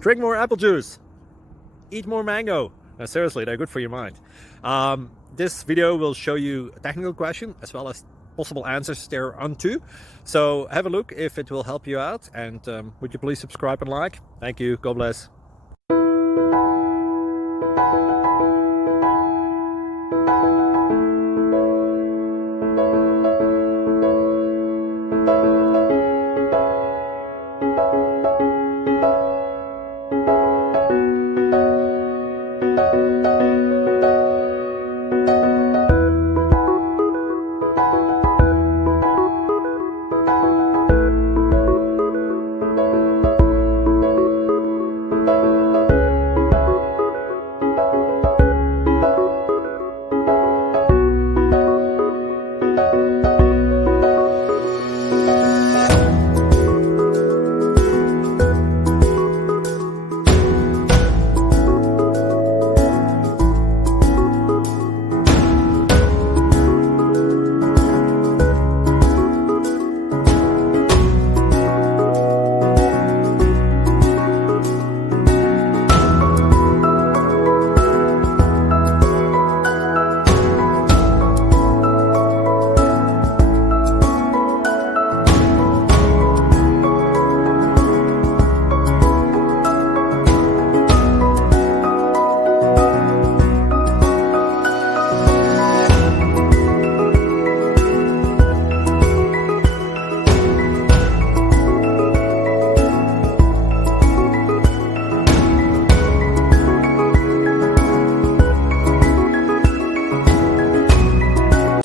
Drink more apple juice. Eat more mango. Seriously, they're good for your mind. This video will show you a technical question as well as possible answers thereunto. So have a look if it will help you out, and would you please subscribe and like? Thank you. God bless.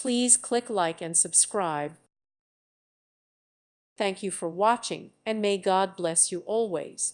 Please click like and subscribe. Thank you for watching, and may God bless you always.